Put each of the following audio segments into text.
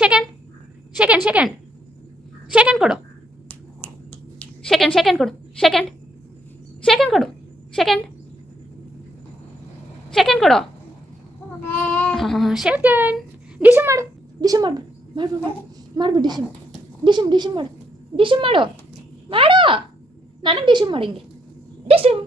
Second second second second ಕೊಡು second second ಕೊಡು second second ಕೊಡು ಸೆಕೆಂಡ್ ಸೆಕೆಂಡ್ ಕೊಡು ಹಾಂ ಸೆಕೆಂಡ್ ಡಿಶಮ್ ಮಾಡು ಡಿಶಮ್ ಮಾಡು ಮಾಡ್ಬಿಡು ಡಿಶಮ್ ಡಿಶಮ್ ಡಿಶಮ್ ಮಾಡು ಡಿಶಮ್ ಮಾಡು ಮಾಡು ನನಗೆ ಡಿಶಮ್ ಮಾಡಿ ಹಿಂಗೆ ಡಿಶಮ್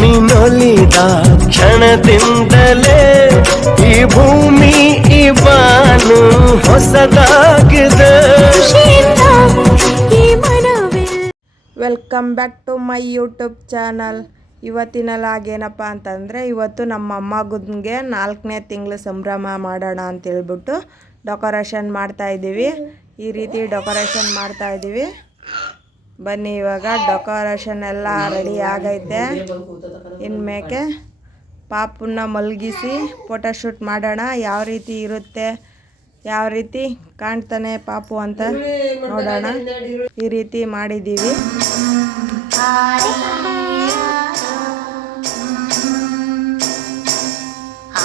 ನೀನೊಲಿದ ಕ್ಷಣದಿಂದಲೇ ಈ ಭೂಮಿ ಈ ಬಾನು ಹೊಸದಾಗಿದೆ. Welcome back to my YouTube channel. ಇವತ್ತಿನ ಲಾಗ್ ಏನಪ್ಪ ಅಂತಂದರೆ, ಇವತ್ತು ನಮ್ಮ ಅಮ್ಮಗನಿಗೆ 4ನೇ ತಿಂಗಳು ಸಂಭ್ರಮ ಮಾಡೋಣ ಅಂತೇಳ್ಬಿಟ್ಟು ಡೆಕೋರೇಷನ್ ಮಾಡ್ತಾಯಿದ್ದೀವಿ. ಈ ರೀತಿ ಡೆಕೋರೇಷನ್ ಮಾಡ್ತಾಯಿದ್ದೀವಿ. ಬನ್ನಿ, ಇವಾಗ ಡೆಕೋರೇಷನ್ ಎಲ್ಲ ರೆಡಿ ಆಗೈತೆ. ಇನ್ಮೇಕೆ ಪಾಪನ್ನ ಮಲಗಿಸಿ ಫೋಟೋಶೂಟ್ ಮಾಡೋಣ. ಯಾವ ರೀತಿ ಇರುತ್ತೆ, ಯಾವ ರೀತಿ ಕಾಣ್ತಾನೆ ಪಾಪು ಅಂತ ನೋಡೋಣ. ಈ ರೀತಿ ಮಾಡಿದ್ದೀವಿ.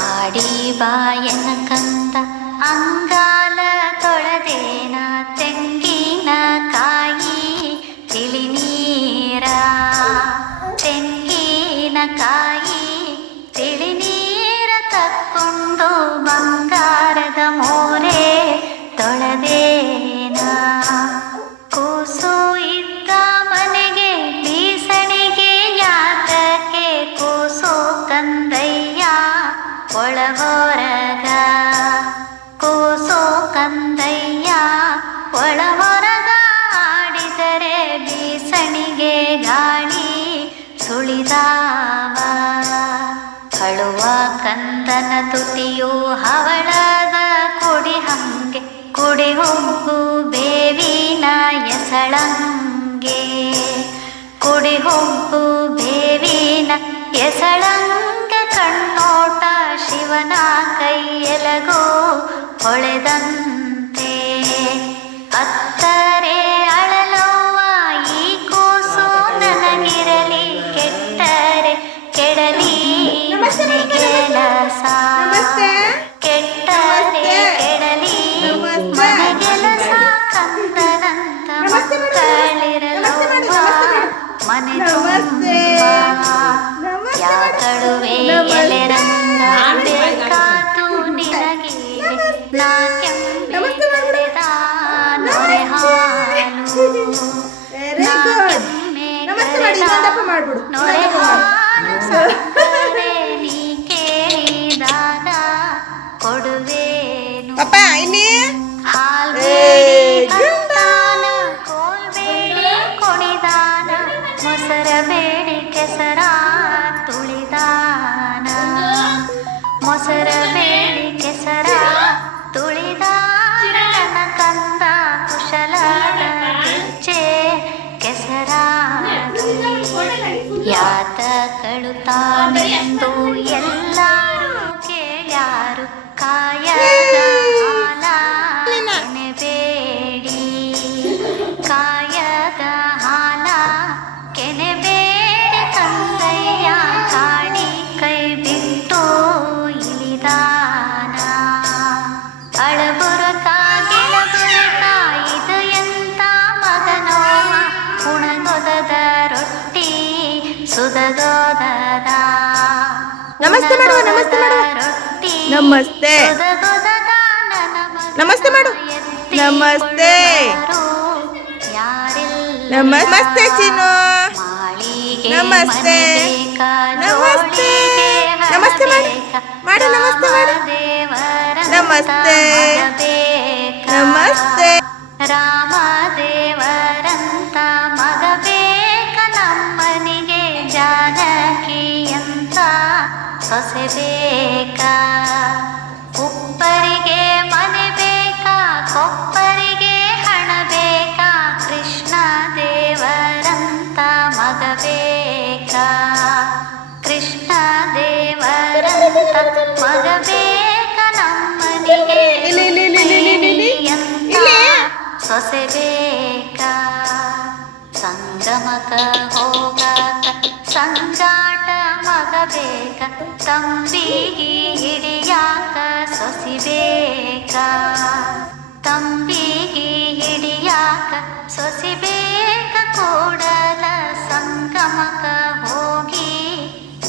ಆಡಿ ಬಾಯನ ಕಂದ ಅಂಗಾಲ ತೊಳೆದೇನ ತೆಂಗಿನ ಕಾಯಿ ತಿಳಿನೀರ ತೆಂಗಿನ ಕಾಯಿ ತಿಳಿನೀರ ತಕ್ಕೊಂಡು ಬಂಗಾರದ ಮೋರೆ ತೊಳೆದೇನ ಕೂಸು ಇದ್ದ ಮನೆಗೆ ಬೀಸಣಿಗೆ ಯಾತಕ್ಕೆ ಕೂಸು ಕಂದಯ್ಯ ಒಳಹೊರಗ ಕೂಸು ಕಂದಯ್ಯ ಒಳಹೊರಗ ಆಡಿದರೆ ಬೀಸಣಿಗೆ ಗಾಳಿ ಸುಳಿದಾವ ಕಳುವ ಕಂದನ ತುಟಿಯು ಹವಳದ ಕುಡಿ ಹಂಗೆ ಕುಡಿ ಹೋಗು ಬೇವಿನ ಎಸಳಂಗೆ ಕುಡಿ ಹೋಗು ಬೇವಿನ ಎಸಳಂಗೆ ಕಣ್ಣೋಟ ಶಿವನ ಕೈಯೆಲಗೋ ಹೊಳೆದಂತೆ ಅತ್ತರೆ ಅಳಲವ್ವ ಈ ಕೂಸು ನನಗಿರಲಿ ಕೆಟ್ಟರೆ ಕೆಡಲಿ ಕೆಲಸ ಕೆಟ್ಟರೆ ಕೆಡಲಿ ಕೆಲಸ ಕಂದನಂತ ಮಕ್ಕಳಿರಲವ್ವ ಮನೆ ಯಾ ಕಡುವೆ ಎಲೆರಂಗ ಬೇಕಾತು ನಿನಗೆ ನಾ ಕೆಮ್ಮೆದ ನೊರೆ ಹಾಲು ನಾ ಕೆಮ್ಮೆದ ನೊರೆ ಹಾಲು ಸಕ್ಕರೆ ನೀ ಕೇಳಿದಾಗ ಕೊಡುವೇನು ಹಾಲ್ಬೇಡಿ ಕೋಲ್ಬೇಡಿ ಕೊಣಿದಾನ ಮೊಸರ ಬೇಡಿ ಕೆಸರ ತುಳಿದಾನ ಮೊಸರ ಬೇಡಿ ಕೆಸರ ತುಳಿದಾನ ನನ್ನ ಕಂದ ಕುಶಲದ ಗೆಜ್ಜೆ ಕೆಸರ ಯಾತ ಕಳುತ್ತಾನೆಂದು ಎಲ್ಲರೂ ಕೇಳ್ಯಾರು ಕಾಯದ ಹಾಲ ಕೆನೆಬೇಡಿ ಕಾಯದ ಹಾಲ ಕೆನೆಬೇಡಿ ಕಂದಯ್ಯ ಕಾಡಿ ಕೈ ಬಿಟ್ಟು ಇಳಿದಾನ ಅಳಬುರಕ ಗೆಳಬುರಕ ಇದು ಎಂತ ಮಗನೋವ ಉಣಗೊದದ ರೊಟ್ಟಿ ಸುದಗೋದದ ನಮಸ್ತೆ ಮಾಡುವ, ನಮಸ್ತೆ ಮಾಡುವ. ರೊಟ್ಟಿ ನಮಸ್ತೆ ಸುದಗೋದದ ನನ್ನ ನಮಸ್ತೆ ಮಾಡು. ನಮಸ್ತೆ ನಮಸ್ತೆ ಚಿನ್ನು. ನಮಸ್ತೆ ನಮಸ್ತೆ ನಮಸ್ತೆ ಮಾಡು ನಮಸ್ತೆ ಮಾಡು. ನಮಸ್ತೆ ನಮಸ್ತೆ ರಾಮದೇವರಂತ ಮಗ ಬೇಕ ನಮ್ಮನಿಗೆ ಜಾನಕಿಯಂತ ಸೊಸೆ ಬೇಕ ಉಪ್ಪರಿಗೆ ಮನೆ ಬೇಕಾ ಕೊಪ್ಪರಿಗೆ ಹಣ ಬೇಕಾ ಕೃಷ್ಣ ದೇವರಂತ ಮಗ ಬೇಕಾ ಕೃಷ್ಣ ದೇವರಂತ ಮಗ ಬೇಕ ನಮ್ಮನಿಗೆ ಸೊಸೆ ಬೇಕಾ ಸಂಗಮಕ ಹೋಗಾಕ ಸಂಗಾಟ ಮಗ ಬೇಕ ತಂಬಿಗಿ ಹಿಡಿಯಾಕ ಸೊಸಿಬೇಕ ತಂಬಿಗಿ ಹಿಡಿಯಾಕ ಸೊಸಿಬೇಕ ಕೂಡಲ ಸಂಗಮಕ ಹೋಗಿ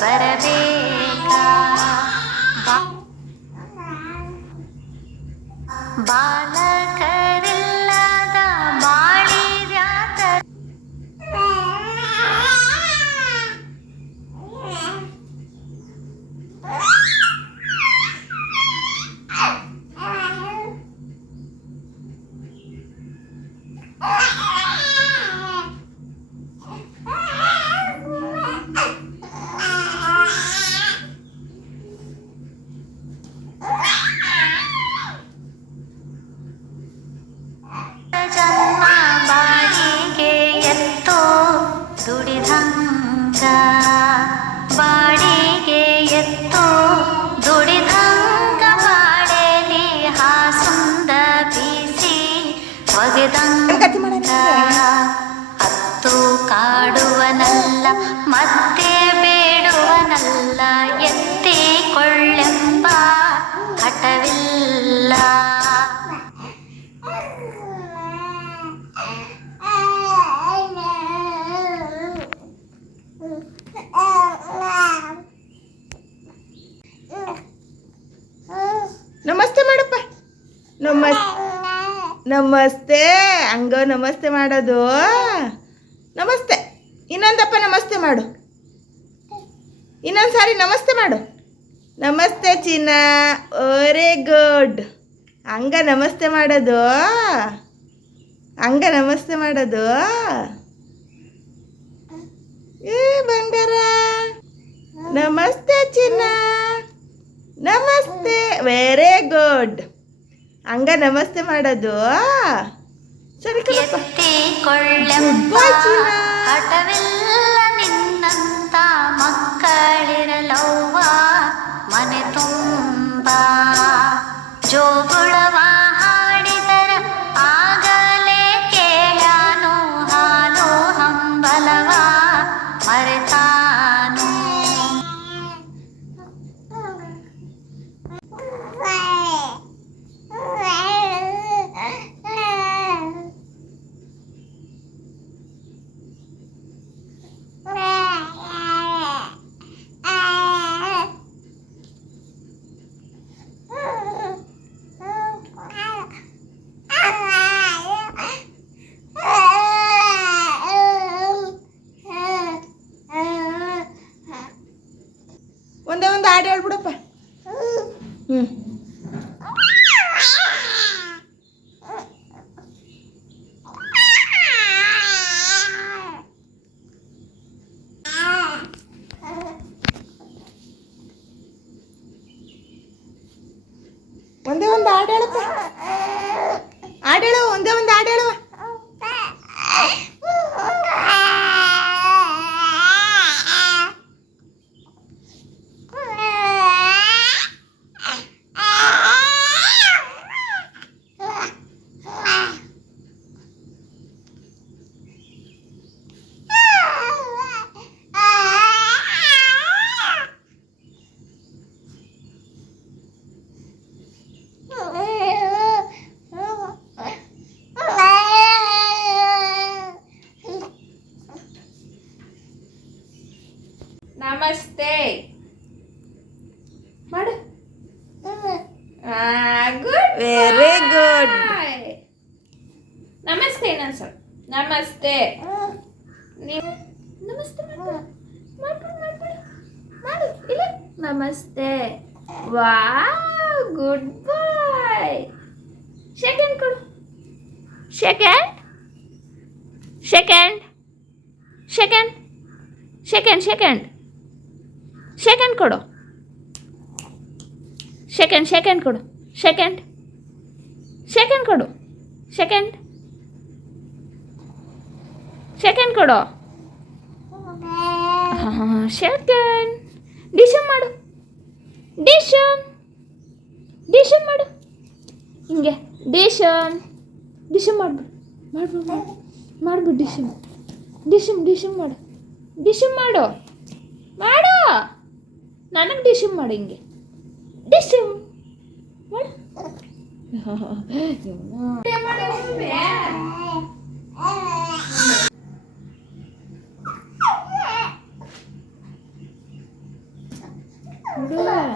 ಬರಬೇಕ ಬಾಲಕರಿಲ್ಲದ ಬಾಳಿದ್ಯಾತ ಜನ್ಮ ಬಾಡಿಗೆ ಎತ್ತೋ ದುಡಿದಂಗ ಬಾಡಿಗೆ ಎತ್ತೋ ದುಡಿದಂಗ ಬಾಡೇಲಿ ಹಾಸುಂದ ಬೀಸಿ ಒಗೆದಂಗ ಹತ್ತು ಕಾಡುವನಲ್ಲ ಮತ್ತೆ ಬೇಡುವನಲ್ಲ ಎತ್ತಿಕೊಳ್ಳೆಂಬ ಹಠವಿಲ್ಲ ನಮಸ್ತೆ ಮಾಡಪ್ಪ. ನಮಸ್ತೆ ಹಂಗ ನಮಸ್ತೆ ಮಾಡೋದು. ನಮಸ್ತೆ ಇನ್ನೊಂದಪ್ಪ ನಮಸ್ತೆ ಮಾಡು. ಇನ್ನೊಂದು ಸಾರಿ ನಮಸ್ತೆ ಮಾಡು. ನಮಸ್ತೆ ಚಿನ್ನ. Very good. ಹಂಗ ನಮಸ್ತೆ ಮಾಡೋದು. ಹಂಗ ನಮಸ್ತೆ ಮಾಡೋದು. ಏ ಬಂಗಾರ. ನಮಸ್ತೆ ಚಿನ್ನ. ನಮಸ್ತೆ. Very good. ಹಂಗ ನಮಸ್ತೆ ಮಾಡೋದು. ಸರಿ ಕಣಪ್ಪ. ಎತ್ತಿಕೊಳ್ಳೆಂಬ ಹಠವಿಲ್ಲ ನಿನ್ನಂತ ಮಕ್ಕಳಿರಲವ್ವ ಮನೆ ತುಂಬ ಜೋಗುಳವ ಹಾಡಿದರ ಆಗಲೇ ಕೇಳಾನು ಹಾಲು ಹಂಬಲವ ಮರೆತಾನು ಒಂದೇ ಒಂದು ಹಾಡು ಹೇಳ್ಬಿಡಪ್ಪ. ಹ್ಞೂ ಒಂದೇ ಒಂದು ಹಾಡು ಹೇಳಪ್ಪ. ಹಾಡು ಹೇಳು. ಒಂದೇ ಒಂದು ಹಾಡು ಹೇಳುವ. ನಮಸ್ತೆ ಮಾಡು. ಗುಡ್. Very good. ನಮಸ್ತೆ ಇನ್ನೊಂದು ಸ್ವಲ್ಪ. ನಮಸ್ತೆ. ನೀವು ನಮಸ್ತೆ ಮಾಡು. ಮಾಡು ಇಲ್ಲ. ನಮಸ್ತೆ. ವಾವ್ ಗುಡ್ ಬಾಯ್. ಸೆಕೆಂಡ್ ಕೊಡು. Second second second second second second ಕೊಡು. ಸೆಕೆಂಡ್ ಕೊಡು. ಸೆಕೆಂಡ್ ಕೊಡು. ಸೆಕೆಂಡ್ ಕೊಡು. ಸೆಕೆಂಡ್. ಡಿಶಮ್ ಮಾಡು. ಡಿಶಮ್ ಮಾಡು. ಹಿಂಗೆ ಡಿಶಮ್ ಮಾಡ್ಬಿಡು. ಡಿಶಮ್ ಮಾಡು. ನನಗೆ ಡಿಶಮ್ ಮಾಡಿ ಹಿಂಗೆ ಡಿಶಮ್ ಮಾಡು. ನೋಡು.